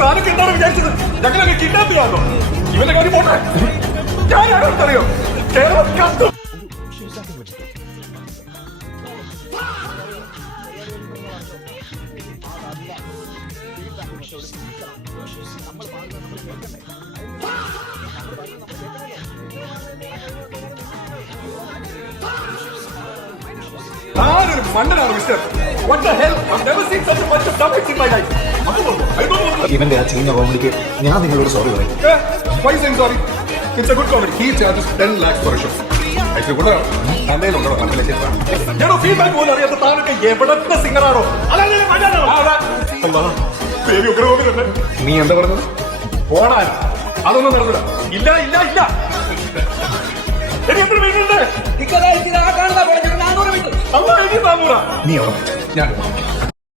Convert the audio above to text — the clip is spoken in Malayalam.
താനൊക്കെ എന്താണ് വിചാരിച്ചത്? ഞങ്ങളൊക്കെ കിഡ്നാപ്പ് ചെയ്യാമോ? ഇവന്റെ കാര്യം പോട്ടെ. ഞാൻ ആരോടറിയോ കേരളം കത്തും. ആരൊരു മണ്ടനാണ് mister. What the hell? I've never seen such a bunch of dummies in my life. ഇവന്റെ ആ ചീഞ്ഞ കോമഡിക്ക് ഞാൻ നിങ്ങളോട് സോറി പറയും. Why saying sorry? It's a good comedy. He charges 10 lakhs for a show. Actually, കൂടെ അമ്മയിലുണ്ടോ കണ്ടിലേക്ക് ഞാനോ ഫീഡ്ബാക്ക് പോലും അറിയാത്ത താനൊക്കെ എവിടത്തെ സിംഗറാണോ? നീ എന്താ പറഞ്ഞത്? ഓടാൻ അതൊന്നും നടന്നില്ല. ഇല്ല ഇല്ല ഇല്ല. നീ അവിടെ ഞാൻ